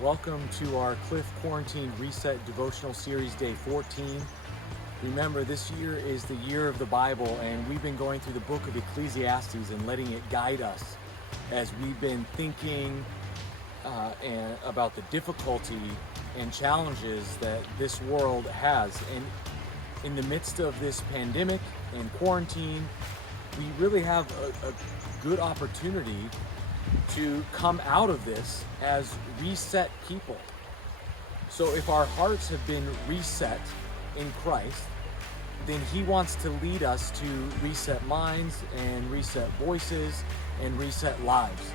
Welcome to our Cliff Quarantine Reset Devotional Series, Day 14. Remember, this year is the year of the Bible, and we've been going through the book of Ecclesiastes and letting it guide us as we've been thinking about the difficulty and challenges that this world has. And in the midst of this pandemic and quarantine, we really have a good opportunity to come out of this as reset people. So if our hearts have been reset in Christ, then He wants to lead us to reset minds and reset voices and reset lives.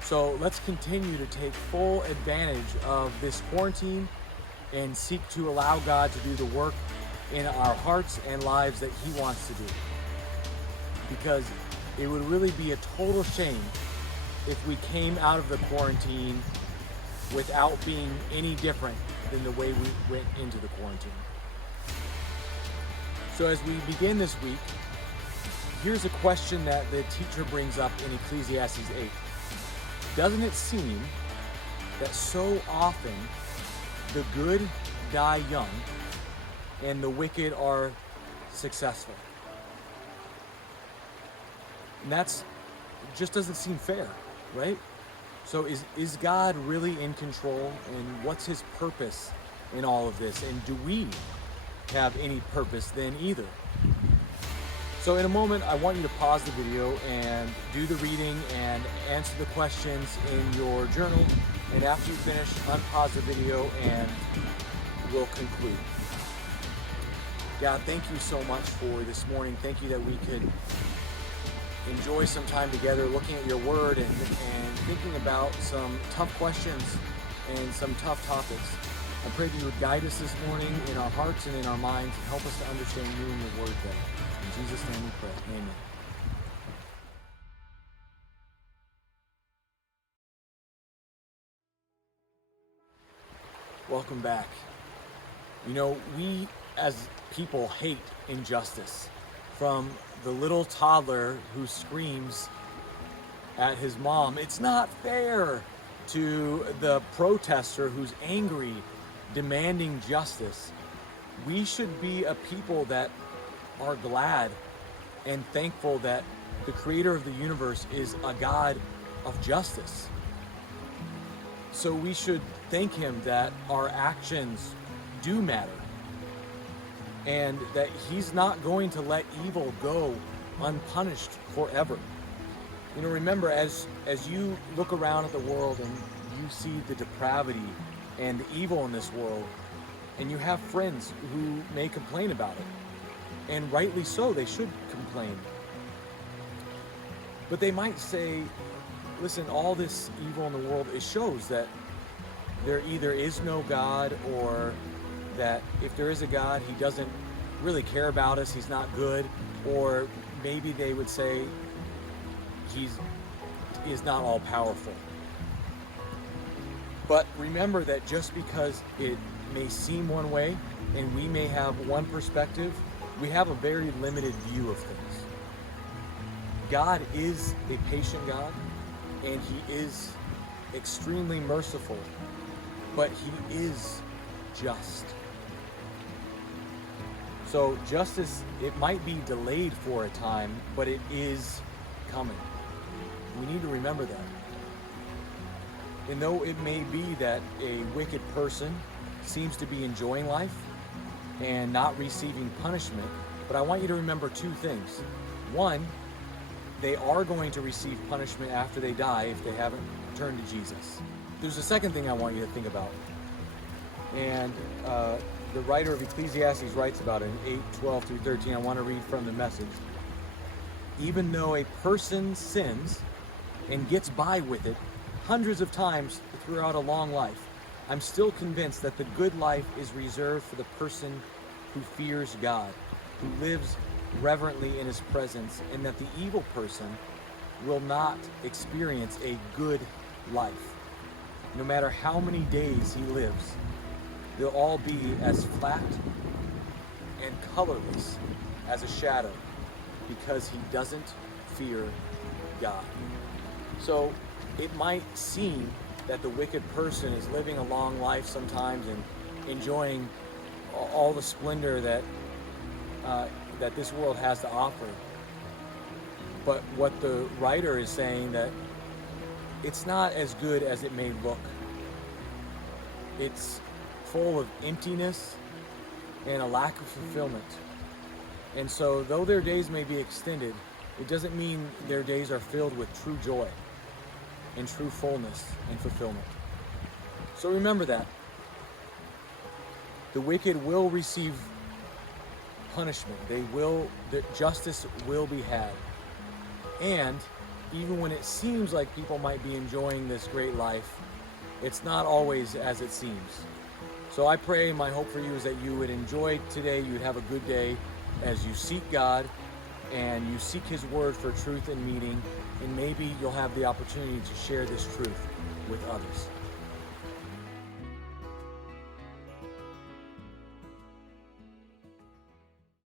So let's continue to take full advantage of this quarantine and seek to allow God to do the work in our hearts and lives that He wants to do. Because it would really be a total shame if we came out of the quarantine without being any different than the way we went into the quarantine. So as we begin this week, here's a question that the teacher brings up in Ecclesiastes 8. Doesn't it seem that so often the good die young and the wicked are successful? And that's just doesn't seem fair, right? So is God really in control, and what's His purpose in all of this? And do we have any purpose then either? So in a moment, I want you to pause the video and do the reading and answer the questions in your journal. And after you finish, unpause the video and we'll conclude. God, thank you so much for this morning. Thank you that we could enjoy some time together looking at your word and thinking about some tough questions and some tough topics. I pray that you would guide us this morning in our hearts and in our minds and help us to understand you and your word better. In Jesus' name we pray. Amen. Welcome back. You know, we as people hate injustice. From the little toddler who screams at his mom, "It's not fair," to the protester who's angry, demanding justice. We should be a people that are glad and thankful that the creator of the universe is a God of justice. So we should thank Him that our actions do matter, and that He's not going to let evil go unpunished forever. You know, remember, as you look around at the world and you see the depravity and the evil in this world, and you have friends who may complain about it, and rightly so, they should complain. But they might say, listen, all this evil in the world, it shows that there either is no God, or that if there is a God, He doesn't really care about us, He's not good, or maybe they would say He is not all powerful. But remember that just because it may seem one way and we may have one perspective, we have a very limited view of things. God is a patient God, and He is extremely merciful, but He is just. So justice, it might be delayed for a time, but it is coming. We need to remember that. And though it may be that a wicked person seems to be enjoying life and not receiving punishment, but I want you to remember two things. One, they are going to receive punishment after they die if they haven't turned to Jesus. There's a second thing I want you to think about. And the writer of Ecclesiastes writes about it in 8:12 through 13. I want to read from the Message. Even though a person sins and gets by with it hundreds of times throughout a long life, I'm still convinced that the good life is reserved for the person who fears God, who lives reverently in His presence, and that the evil person will not experience a good life. No matter how many days he lives, they'll all be as flat and colorless as a shadow, because he doesn't fear God. So it might seem that the wicked person is living a long life sometimes and enjoying all the splendor that that this world has to offer. But what the writer is saying, that it's not as good as it may look. It's full of emptiness and a lack of fulfillment. And so though their days may be extended, it doesn't mean their days are filled with true joy and true fullness and fulfillment. So remember that. The wicked will receive punishment. The justice will be had. And even when it seems like people might be enjoying this great life, it's not always as it seems. So I pray, my hope for you is that you would enjoy today, you'd have a good day as you seek God and you seek His word for truth and meaning, and maybe you'll have the opportunity to share this truth with others.